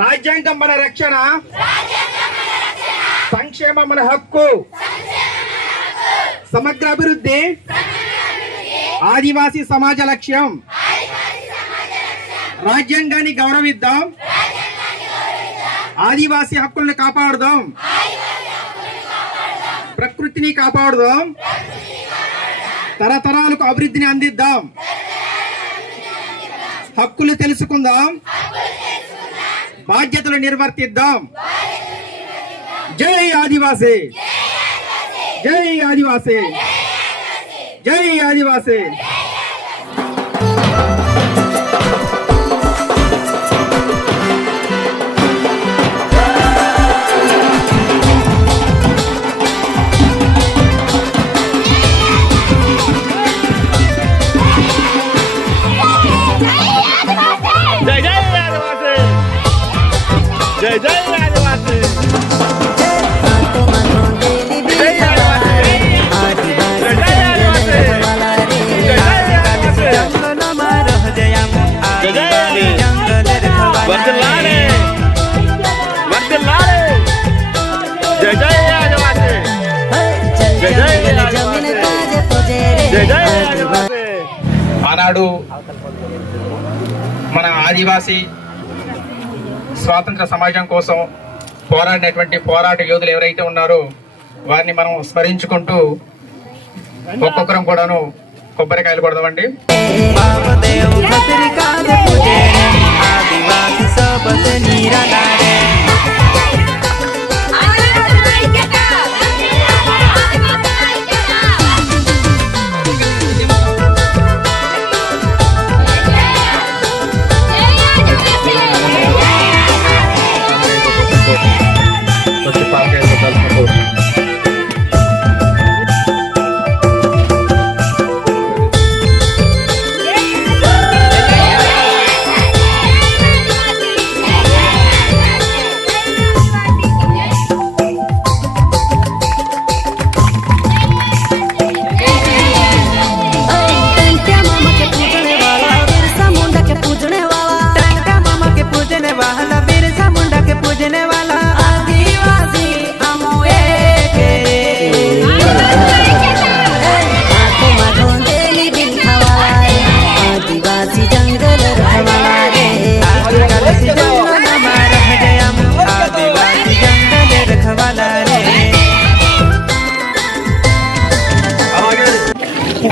రాజ్యాంగం మన రక్షణ, సంక్షేమం మన హక్కు, సమగ్ర అభివృద్ధి ఆదివాసీ సమాజ లక్ష్యం. రాజ్యాంగాన్ని గౌరవిద్దాం, ఆదివాసీ హక్కులను కాపాడుదాం, ప్రకృతిని కాపాడుదాం, తరతరాలకు అభివృద్ధిని అందిద్దాం. హక్కులు తెలుసుకుందాం, బాధ్యతలు నిర్వర్తిద్దాం. జై ఆదివాసీ, జై ఆదివాసీ, జై ఆదివాసీ. जय जय आदिवासी, ఆనాడు మన ఆదివాసీ స్వాతంత్ర సమాజం కోసం పోరాడినటువంటి పోరాట యోధులు ఎవరైతే ఉన్నారో వారిని మనం స్మరించుకుంటూ ఒక్కొక్కరం కూడాను కొబ్బరికాయలు కొడదామండి.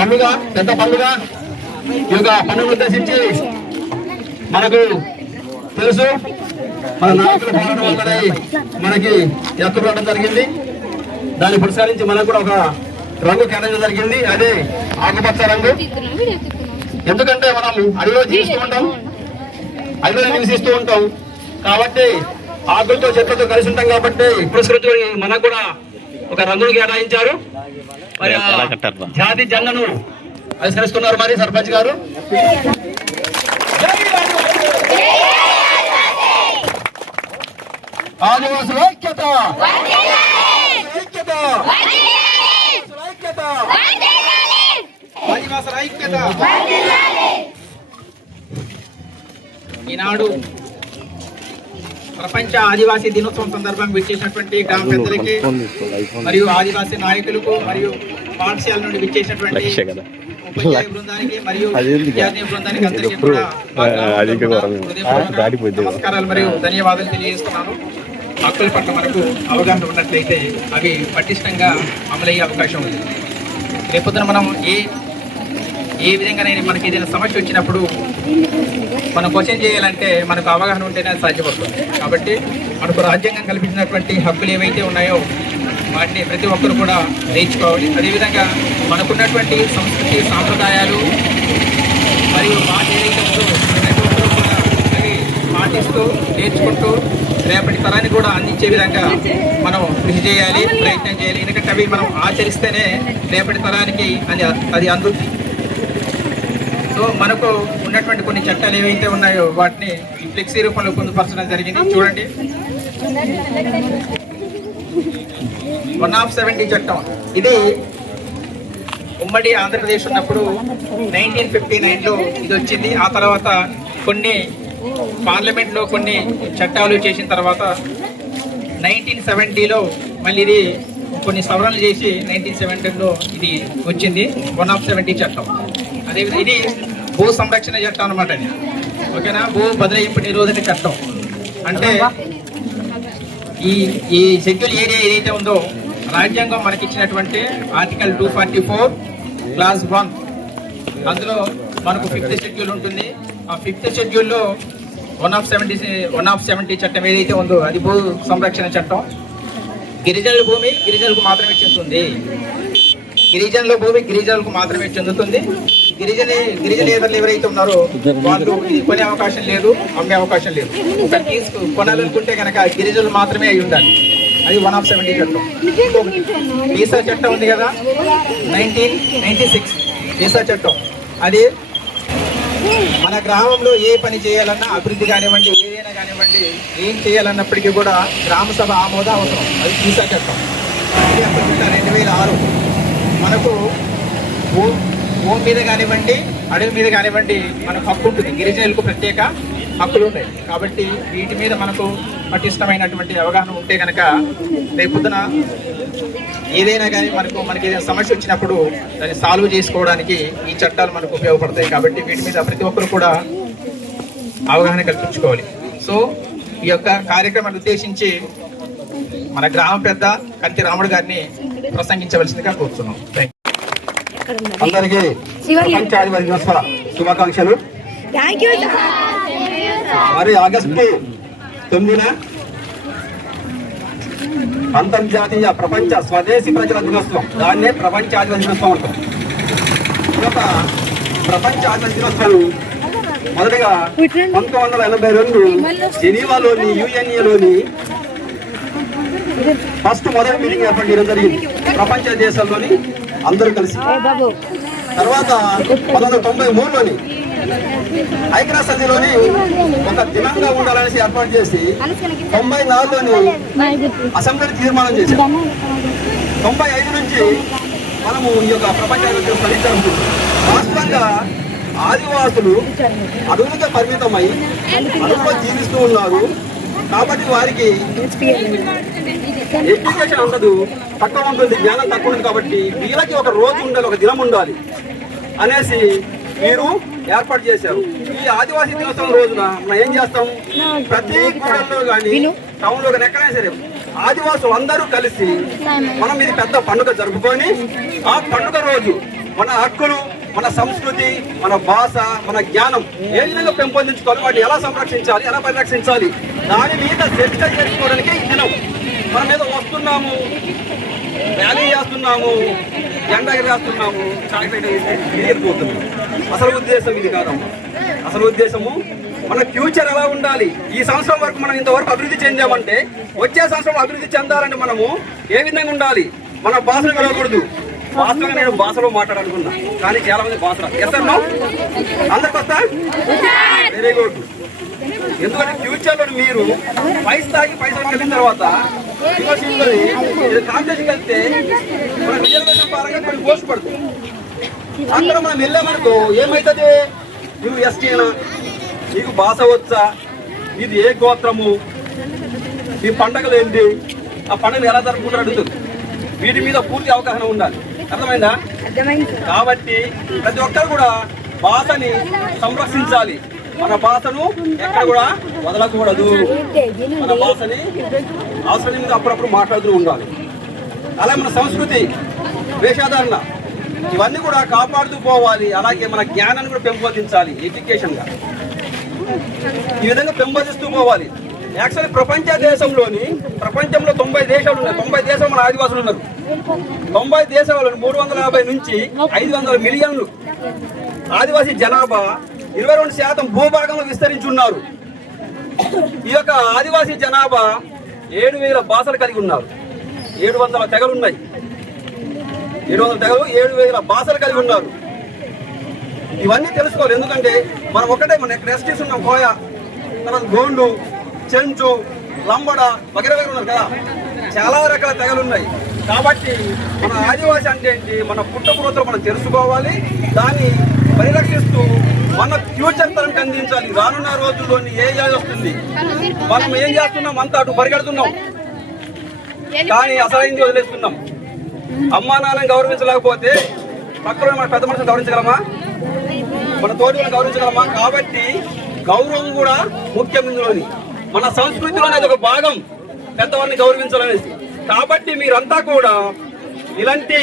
పండుగ పెద్ద పండుగ. ఈ యొక్క పండుగ ఉద్దేశించి మనకు తెలుసు మన నాయకులు పోరాటం వల్లనే మనకి ఎత్తుకోవడం జరిగింది. దాన్ని పురస్కరించి మనకు కూడా ఒక రంగు కేటాయించడం జరిగింది, అదే ఆకుపచ్చ రంగు. ఎందుకంటే మనం అడవిలో జీవిస్తూ ఉంటాం, అడవిలో నివసిస్తూ ఉంటాం కాబట్టి ఆకులతో చెట్లతో కలిసి ఉంటాం కాబట్టి పురస్కరించి మనకు కూడా ఒక రంగును కేటాయించారు. మరి జాతి జెండాను ఆవిష్కరిస్తున్నారు మరి సర్పంచ్ గారు. ఆదివాసుల ఐక్యత, ఐక్యత, ఐక్యత, ఆదివాసుల ఐక్యత. ఈనాడు ప్రపంచ ఆదివాసీ దినోత్సవం సందర్భంగా విచ్చేసినటువంటి గ్రామ పెద్దలకి మరియు ఆదివాసీ నాయకులకు మరియు పాఠశాల నుండి విచ్చేసినటువంటి ఉపాధ్యాయ బృందానికి మరియు విద్యార్థి బృందానికి అందరికీ కూడా నమస్కారాలు మరియు ధన్యవాదాలు తెలియజేస్తున్నాను. హక్కుల పట్ల మనకు అవగాహన ఉన్నట్లయితే అవి పటిష్టంగా అమలయ్యే అవకాశం ఉంది. రేపొద్దున మనం ఏ విధంగానైనా మనకి ఏదైనా సమస్య వచ్చినప్పుడు మనం క్వశ్చన్ చేయాలంటే మనకు అవగాహన ఉంటేనే సాధ్యపడుతుంది. కాబట్టి మనకు రాజ్యాంగం కల్పించినటువంటి హక్కులు ఏవైతే ఉన్నాయో వాటిని ప్రతి ఒక్కరు కూడా నేర్చుకోవాలి. అదేవిధంగా మనకున్నటువంటి సంస్కృతి సాంప్రదాయాలు మరియు మాట ఏదైతే ఉందో ప్రతి ఒక్కరు కూడా అవి పాటిస్తూ నేర్చుకుంటూ రేపటి తరాన్ని కూడా అందించే విధంగా మనం కృషి చేయాలి, ప్రయత్నం చేయాలి. ఎందుకంటే అవి మనం ఆచరిస్తేనే రేపటి తరానికి అది అందుతుంది. సో మనకు ఉన్నటువంటి కొన్ని చట్టాలు ఏవైతే ఉన్నాయో వాటిని ఫ్లెక్సీ రూపంలో పొందుపరచడం జరిగింది. చూడండి, 170 చట్టం ఇది ఉమ్మడి ఆంధ్రప్రదేశ్ ఉన్నప్పుడు 1959లో ఇది వచ్చింది. ఆ తర్వాత కొన్ని పార్లమెంట్లో కొన్ని చట్టాలు చేసిన తర్వాత 1970లో మళ్ళీ ఇది కొన్ని సవరణలు చేసి 1970లో ఇది వచ్చింది 170 చట్టం. అదేవిధంగా ఇది భూ సంరక్షణ చట్టం అనమాట. అది ఓకేనా, భూ బదలాయింపు నిరోధక చట్టం. అంటే ఈ షెడ్యూల్ ఏరియా ఏదైతే ఉందో రాజ్యాంగం మనకి ఇచ్చినటువంటి ఆర్టికల్ 244 క్లాస్ 1 అందులో మనకు 5th షెడ్యూల్ ఉంటుంది. ఆ 5th షెడ్యూల్లో 170 చట్టం ఏదైతే ఉందో అది భూ సంరక్షణ చట్టం. గిరిజనుల భూమి గిరిజనులకు మాత్రమే చెందుతుంది. గిరిజనుల భూమి గిరిజనులకు మాత్రమే చెందుతుంది. గిరిజనేతరులు ఎవరైతే ఉన్నారో వాళ్ళు ఇది కొనే అవకాశం లేదు, అమ్మే అవకాశం లేదు. కొనాలనుకుంటే కనుక గిరిజనులు మాత్రమే అయి ఉండాలి. అది 170 చట్టం. వీసా చట్టం ఉంది కదా, 1996 వీసా చట్టం. అది మన గ్రామంలో ఏ పని చేయాలన్నా, అభివృద్ధి కానివ్వండి, ఏదైనా కానివ్వండి, ఏం చేయాలన్నప్పటికీ కూడా గ్రామ సభ ఆమోదం అవసరం. అది వీసా చట్టం. ఇది అప్పుడు 2006 మనకు భూమి మీద కానివ్వండి, అడవి మీద కానివ్వండి మనకు హక్కు ఉంటుంది. గిరిజనులకు ప్రత్యేక హక్కులు ఉన్నాయి. కాబట్టి వీటి మీద మనకు పటిష్టమైనటువంటి అవగాహన ఉంటే కనుక రేపొద్దున ఏదైనా కానీ మనకి ఏదైనా సమస్య వచ్చినప్పుడు దాన్ని సాల్వ్ చేసుకోవడానికి ఈ చట్టాలు మనకు ఉపయోగపడతాయి. కాబట్టి వీటి మీద ప్రతి ఒక్కరు కూడా అవగాహన కల్పించుకోవాలి. సో ఈ యొక్క కార్యక్రమాన్ని ఉద్దేశించి మన గ్రామ పెద్ద కంటి రాముడు గారిని ప్రసంగించవలసిందిగా కోరుతున్నాం. అందరికీ ప్రపంచ ఆదివాసీ దినోత్సవ శుభాకాంక్షలు. మరి ఆగస్టు 9న అంతర్జాతీయ ప్రపంచ స్వదేశీ ప్రజల దినోత్సవం, దాన్నే ప్రపంచ ఆదివాసీ దినోత్సవం అంటాం. ఈ యొక్క ప్రపంచ ఆదివాసీ దినోత్సవం మొదటిగా 1982 జెనీవాలోని యుఎన్ఏలోని మొదటి మీటింగ్ ఏర్పాటు చేయడం జరిగింది. ప్రపంచ దేశాల్లోని అందరూ కలిసి. తర్వాత 1993లోని ఐక్యరాజ్య సమితిలోని ఒక దినంగా ఉండాలనేసి ఏర్పాటు చేసి 94లోని అసెంబ్లీ తీర్మానం చేశారు. 95 నుంచి మనము ఈ యొక్క ప్రపంచ దినోత్సవం వాస్తవంగా ఆదివాసులు అడవులుగా పరిమితమై అడవుల్లో జీవిస్తూ ఉన్నారు. కాబట్టి వారికి ఎడ్యుకేషన్ ఉండదు, తక్కువ ఉంటుంది, జ్ఞానం తక్కువ ఉంది. కాబట్టి వీళ్ళకి ఒక రోజు ఉండాలి, ఒక దినం ఉండాలి అనేసి మీరు ఏర్పాటు చేశారు. ఈ ఆదివాసీ దినోత్సవం రోజున మనం ఏం చేస్తాం, ప్రతి గూడెల్లో కానీ టౌన్లో కానీ ఎక్కడైనా సరే ఆదివాసులు అందరూ కలిసి మనం ఇది పెద్ద పండుగ జరుపుకొని ఆ పండుగ రోజు మన హక్కులు, మన సంస్కృతి, మన భాష, మన జ్ఞానం ఏ విధంగా పెంపొందించుకోవాలి, వాటిని ఎలా సంరక్షించాలి, ఎలా పరిరక్షించాలి, దాని మీద చర్చ చేసుకోవడానికి ఈ దినం. మన మీద వస్తున్నాము, ర్యాలీ చేస్తున్నాము, జెండా ఎగరేస్తున్నాము, ఎగిరిపోతున్నాము. అసలు ఉద్దేశం ఇది కాదమ్మా. అసలు ఉద్దేశము మన ఫ్యూచర్ ఎలా ఉండాలి. ఈ సంవత్సరం వరకు మనం ఇంతవరకు అభివృద్ధి చెందామంటే వచ్చే సంవత్సరం అభివృద్ధి చెందాలంటే మనము ఏ విధంగా ఉండాలి. మన భాషను కలవకూడదు. వాస్తవంగా నేను భాషలో మాట్లాడాలనుకున్నా, కానీ చాలా మంది భాష ఎస్ఆర్ అందరికి వస్తా వెరీ గుడ్. ఎందుకంటే ఫ్యూచర్లో మీరు పైసలు వెళ్ళిన తర్వాత కాంపిటీషన్ వెళ్తే మన రిజర్వేషన్ పరంగా కొన్ని పోస్ట్ పడుతుంది. అక్కడ మనం వెళ్ళామనుకో ఏమవుతుంది, నువ్వు ఎస్టీనా, నీకు భాష వచ్చా, ఇది ఏ గోత్రము, ఈ పండుగలు ఏంటి, ఆ పండుగలు ఎలా జరుపుకుంటారు అడుగుతుంది. వీటి మీద పూర్తి అవగాహన ఉండాలి. అర్థమైందా? కాబట్టి ప్రతి ఒక్కరు కూడా భాషని సంరక్షించాలి. మన భాషను ఎక్కడ కూడా వదలకూడదు. మన భాషని అవసరం మీద అప్పుడప్పుడు మాట్లాడుతూ ఉండాలి. అలాగే మన సంస్కృతి, వేషధారణ ఇవన్నీ కూడా కాపాడుతూ పోవాలి. అలాగే మన జ్ఞానాన్ని కూడా పెంపొందించాలి ఎడ్యుకేషన్గా. ఈ విధంగా పెంపొందిస్తూ పోవాలి. యాక్చువల్లీ ప్రపంచంలో 90 దేశాలు ఉన్నాయి. 90 దేశాలు మన ఆదివాసులు ఉన్నారు. 90 దేశాలను 350 నుంచి 500 మిలియన్లు ఆదివాసీ జనాభా 22% భూభాగంలో విస్తరించి ఉన్నారు. ఈ యొక్క ఆదివాసీ జనాభా 7,000 భాషలు కలిగి ఉన్నారు. 700 తెగలు ఉన్నాయి. 700 తెగలు, 7,000 భాషలు కలిగి ఉన్నారు. ఇవన్నీ తెలుసుకోవాలి. ఎందుకంటే మనం ఒకటే మన రెస్టిస్ ఉన్నాం, కోయ, తర్వాత గోండు, చెంచు, లంబడ వగైరా ఉన్నారు కదా, చాలా రకాల తెగలు ఉన్నాయి. కాబట్టి మన ఆదివాసి అంటే ఏంటి, మన పుట్టపురోతులు మనం తెలుసుకోవాలి, దాన్ని పరిరక్షిస్తూ మన ఫ్యూచర్ తరంకి అందించాలి. రానున్న రోజుల్లో ఏ ఏజ్ వస్తుంది, మనం ఏం చేస్తున్నాం, అంతా అటు పరిగెడుతున్నాం, కానీ అసలైంది వదిలేస్తున్నాం. అమ్మా నాన్న గౌరవించలేకపోతే పక్కన మన పెద్ద మనుషులు గౌరవించగలమా, మన తోటి వాళ్ళని గౌరవించగలమా? కాబట్టి గౌరవం కూడా ముఖ్యం ఇందులోని, మన సంస్కృతిలోని అది ఒక భాగం పెద్దవాళ్ళని గౌరవించాలనేసి. కాబట్టి మీరంతా కూడా ఇలాంటి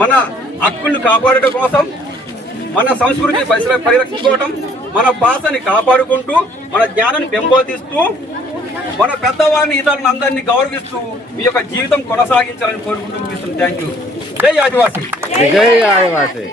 మన హక్కులను కాపాడటం కోసం, మన సంస్కృతిని పరిరక్షించుకోవటం, మన భాషని కాపాడుకుంటూ, మన జ్ఞానాన్ని పెంపొందిస్తూ, మన పెద్దవారిని ఇతరులను అందరినీ గౌరవిస్తూ మీ యొక్క జీవితం కొనసాగించాలని కోరుకుంటూ ముగిస్తుంది. Thank you. జై ఆదివాసీ. జై ఆదివాసీ.